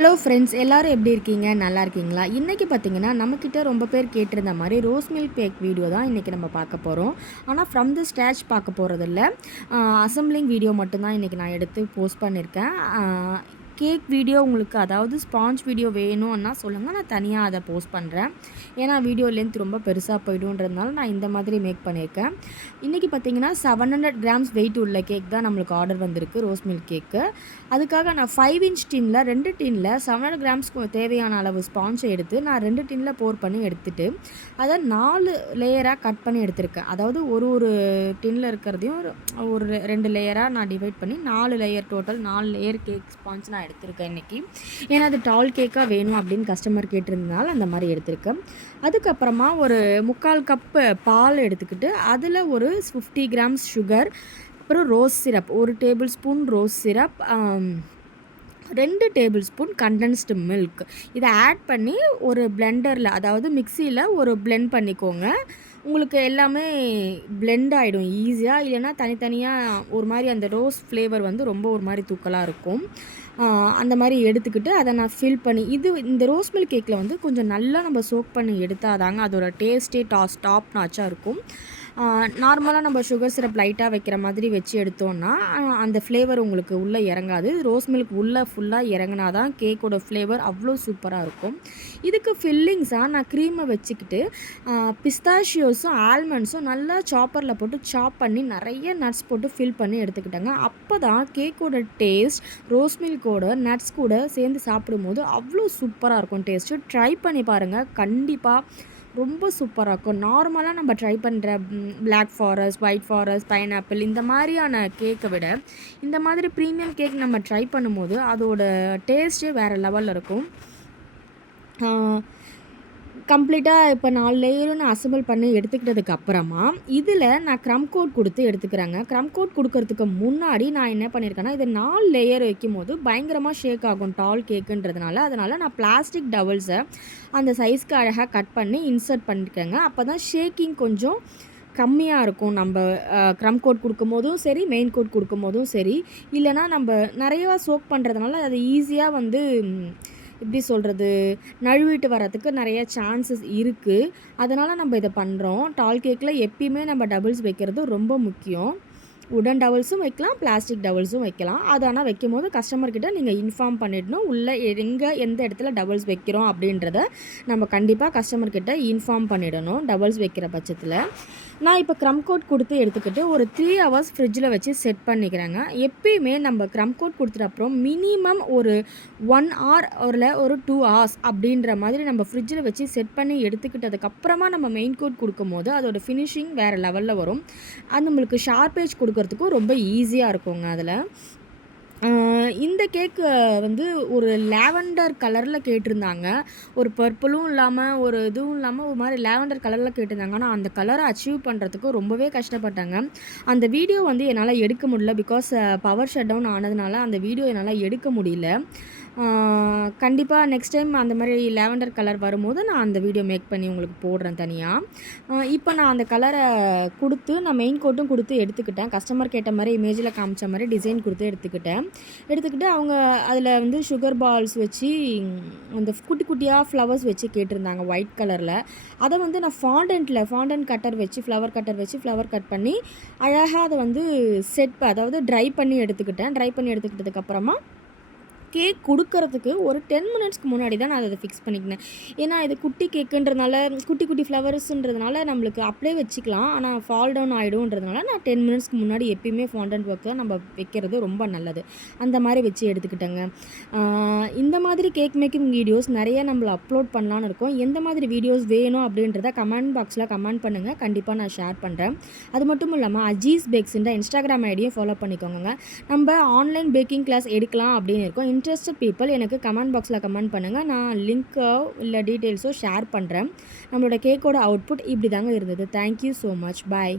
Hello friends, எல்லாரும் எப்படி இருக்கீங்க? நல்லா இருக்கீங்களா? இன்றைக்கி பார்த்தீங்கன்னா, நம்மக்கிட்ட ரொம்ப பேர் கேட்டிருந்த மாதிரி ரோஸ் மில்க் கேக் வீடியோ தான் இன்றைக்கி நம்ம பார்க்க போகிறோம். ஆனால் ஃப்ரம் த ஸ்க்ராட்ச் பார்க்க போகிறதில்ல. அசம்பிளிங் வீடியோ மட்டும்தான் இன்றைக்கி நான் எடுத்து போஸ்ட் பண்ணியிருக்கேன். கேக் வீடியோ உங்களுக்கு, அதாவது ஸ்பாஞ்ச் வீடியோ வேணும்னா சொல்லுங்கள், நான் தனியாக அதை போஸ்ட் பண்ணுறேன். ஏன்னா வீடியோ லென்த் ரொம்ப பெருசாக போய்டுன்றதுனால நான் இந்த மாதிரி மேக் பண்ணியிருக்கேன். இன்றைக்கி பார்த்தீங்கன்னா 700 கிராம்ஸ் வெயிட் உள்ள கேக் தான் நம்மளுக்கு ஆர்டர் வந்திருக்கு, ரோஸ் மில்க் கேக்கு. அதுக்காக நான் 5 இன்ச் டின்னில் 2 டின்னில் 700 கிராம்ஸ்க்கு தேவையான அளவு ஸ்பான்ஸை எடுத்து நான் 2 டின்னில் போர் பண்ணி எடுத்துகிட்டு அதை 4 லேயராக கட் பண்ணி எடுத்திருக்கேன். அதாவது ஒரு டின்னில் இருக்கிறதையும் ஒரு 2 லேயராக நான் டிவைட் பண்ணி 4 layer, total 4 layer cake sponge நான் எடுத்திருக்கேன் இன்றைக்கி. ஏன்னா அது டால் கேக்காக வேணும் அப்படின்னு கஸ்டமர் கேட்டிருந்தனால அந்த மாதிரி எடுத்திருக்கேன். அதுக்கப்புறமா ஒரு 3/4 கப்பு பால் எடுத்துக்கிட்டு அதில் ஒரு 50 கிராம்ஸ் சுகர், அப்புறம் rose syrup, 1 table spoon rose syrup, 2 table spoon condensed milk, இதை ஆட் பண்ணி ஒரு பிளெண்டரில், அதாவது மிக்சியில் ஒரு பிளெண்ட் பண்ணிக்கோங்க. உங்களுக்கு எல்லாமே பிளெண்ட் ஆகிடும் ஈஸியாக. இல்லைன்னா தனித்தனியாக ஒரு மாதிரி அந்த ரோஸ் ஃப்ளேவர் வந்து ரொம்ப ஒரு மாதிரி தூக்கலாக இருக்கும். அந்த மாதிரி எடுத்துக்கிட்டு அதை நான் ஃபில் பண்ணி, இந்த ரோஸ் மில்க் கேக்கில் வந்து கொஞ்சம் நல்லா நம்ம சோக் பண்ணி எடுத்தால் தாங்க அதோட டேஸ்ட்டே டாப் நாச்சாக இருக்கும். நார்மலாக நம்ம சுகர் சிரப் லைட்டாக வைக்கிற மாதிரி வச்சு எடுத்தோன்னா அந்த ஃப்ளேவர் உங்களுக்கு உள்ளே இறங்காது. ரோஸ் மில்க் உள்ளே ஃபுல்லாக இறங்கினா தான் கேக்கோட ஃப்ளேவர் அவ்வளோ சூப்பராக இருக்கும். இதுக்கு ஃபில்லிங்ஸாக நான் க்ரீமை வச்சுக்கிட்டு பிஸ்தாஷியோஸும் ஆல்மண்ட்ஸும் நல்லா சாப்பரில் போட்டு சாப் பண்ணி நிறைய நட்ஸ் போட்டு ஃபில் பண்ணி எடுத்துக்கிட்டாங்க. அப்போ தான் கேக்கோட டேஸ்ட் ரோஸ் மில்கோட நட்ஸ் கூட சேர்ந்து சாப்பிடும்போது அவ்வளோ சூப்பராக இருக்கும். டேஸ்ட்டு ட்ரை பண்ணி பாருங்கள், கண்டிப்பாக ரொம்ப சூப்பராக இருக்கும். நார்மலாக நம்ம ட்ரை பண்ணுற black forest, white forest, pineapple இந்த மாதிரியான கேக்கை விட இந்த மாதிரி ப்ரீமியம் கேக் நம்ம ட்ரை பண்ணும்போது அதோட டேஸ்ட்டே வேறு லெவலில் இருக்கும். கம்ப்ளீட்டாக இப்போ 4 லேயரும் நான் அசம்பிள் பண்ணி எடுத்துக்கிட்டதுக்கு அப்புறமா இதில் நான் க்ரம் கோட் கொடுத்து எடுத்துக்கிறேங்க. க்ரம் கோட் கொடுக்கறதுக்கு முன்னாடி நான் என்ன பண்ணியிருக்கேன்னா, இதை 4 லேயர் வைக்கும்போது பயங்கரமாக ஷேக் ஆகும் டால் கேக்குன்றதுனால. அதனால் நான் பிளாஸ்டிக் டவல்ஸை அந்த சைஸ்க்கு அழகாக கட் பண்ணி இன்சர்ட் பண்ணியிருக்கேங்க. அப்போ தான் ஷேக்கிங் கொஞ்சம் கம்மியாக இருக்கும். நம்ம க்ரம் கோட் கொடுக்கும்போதும் சரி, மெயின் கோட் கொடுக்கும்போதும் சரி. இல்லைனா நம்ம நிறையா சோக் பண்ணுறதுனால அது ஈஸியாக வந்து எப்படி சொல்கிறது, நழுவிட்டு வரத்துக்கு நிறைய சான்சஸ் இருக்குது. அதனால் நம்ம இதை பண்ணுறோம். டால் கேக்கில் எப்பயுமே நம்ம டபுள்ஸ் வைக்கிறது ரொம்ப முக்கியம். உடன் டவல்ஸும் வைக்கலாம், பிளாஸ்டிக் டவல்ஸும் வைக்கலாம். அது ஆனால் வைக்கும்போது கஸ்டமர்கிட்ட நீங்கள் இன்ஃபார்ம் பண்ணிடணும். உள்ளே எந்த இடத்துல டபுள்ஸ் வைக்கிறோம் அப்படின்றத நம்ம கண்டிப்பாக கஸ்டமர்கிட்ட இன்ஃபார்ம் பண்ணிடணும் டபுள்ஸ் வைக்கிற பட்சத்தில். நான் இப்போ க்ரம் கோட் கொடுத்து எடுத்துக்கிட்டு ஒரு 3 ஹவர்ஸ் ஃப்ரிட்ஜில் வச்சு செட் பண்ணிக்கிறேங்க. எப்பயுமே நம்ம க்ரம் கோட் கொடுத்துட்டு அப்புறம் மினிமம் ஒரு 1 ஹவர் ஒரு 2 ஹவர்ஸ் அப்படின்ற மாதிரி நம்ம ஃப்ரிட்ஜில் வச்சு செட் பண்ணி எடுத்துக்கிட்டதுக்கப்புறமா நம்ம மெயின் கோட் கொடுக்கும்போது அதோட ஃபினிஷிங் வேறு லெவலில் வரும். அது நம்மளுக்கு ஷார்ப்பேஜ் கொடுக்கறதுக்கும் ரொம்ப ஈஸியாக இருக்குங்க. அதில் இந்த கேக்கு வந்து ஒரு லாவெண்டர் கலரில் கேட்டிருந்தாங்க. ஒரு பர்பிளும் இல்லாமல், ஒரு இதுவும் இல்லாமல், ஒரு மாதிரி லாவெண்டர் கலரில் கேட்டிருந்தாங்க. ஆனால் அந்த கலரை அச்சீவ் பண்ணுறதுக்கு ரொம்பவே கஷ்டப்பட்டாங்க. அந்த வீடியோ வந்து என்னால் எடுக்க முடியல. பிகாஸ் பவர் ஷட் டவுன் ஆனதுனால அந்த வீடியோ என்னால் எடுக்க முடியல. கண்டிப்பாக நெக்ஸ்ட் டைம் அந்த மாதிரி லாவெண்டர் கலர் வரும்போது நான் அந்த வீடியோ மேக் பண்ணி உங்களுக்கு போடுறேன் தனியாக. இப்போ நான் அந்த கலரை கொடுத்து நான் மெயின் கோட்டும் கொடுத்து எடுத்துக்கிட்டேன். கஸ்டமர் கேட்ட மாதிரி இமேஜில் காமிச்ச மாதிரி டிசைன் கொடுத்து எடுத்துக்கிட்டு அவங்க அதில் வந்து சுகர் பால்ஸ் வச்சு அந்த குட்டி குட்டியாக ஃப்ளவர்ஸ் வச்சு கேட்டிருந்தாங்க ஒயிட் கலரில். அதை வந்து நான் ஃபாண்டன்ட் கட்டர் வச்சு ஃப்ளவர் கட் பண்ணி அழகாக அதை வந்து அதாவது ட்ரை பண்ணி எடுத்துக்கிட்டதுக்கப்புறமா கேக் கொடுக்கறதுக்கு ஒரு 10 மினிட்ஸ்க்கு முன்னாடி தான் நான் அதை ஃபிக்ஸ் பண்ணிக்கினேன். ஏன்னா இது குட்டி கேக்குன்றதுனால, குட்டி ஃப்ளவர்ஸுன்றதுனால நம்மளுக்கு அப்படியே வச்சுக்கலாம். ஆனால் ஃபால் டவுன் ஆகிடும்ன்றதுனால நான் 10 மினிட்ஸ்க்கு முன்னாடி எப்பயுமே ஃபாண்டன்ட் ஒர்க் தான் நம்ம வைக்கிறது ரொம்ப நல்லது. அந்த மாதிரி வச்சு எடுத்துக்கிட்டேங்க. இந்த மாதிரி கேக் மேக்கிங் வீடியோஸ் நிறைய நம்மள அப்லோட் பண்ணலான்னு இருக்கோம். எந்த மாதிரி வீடியோஸ் வேணும் அப்படின்றத கமெண்ட் பாக்ஸில் கமெண்ட் பண்ணுங்கள். கண்டிப்பாக நான் ஷேர் பண்ணுறேன். அது மட்டும் இல்லாமல் அஜீஸ் பேக்ஸ்ன்ற இன்ஸ்டாகிராம் ஐடியும் ஃபாலோ பண்ணிக்கோங்க. நம்ம ஆன்லைன் பேக்கிங் கிளாஸ் எடுக்கலாம் அப்படின்னு இருக்கோம். இன்ட்ரெஸ்டட் பீப்புள் எனக்கு கமெண்ட் பாக்ஸில் கமெண்ட் பண்ணுங்கள். நான் லிங்க்கோ இல்லை டீட்டெயில்ஸோ ஷேர் பண்ணுறேன். நம்மளோட கேக்கோட அவுட்புட் இப்படி தாங்க இருந்தது. Thank you so much. பாய்.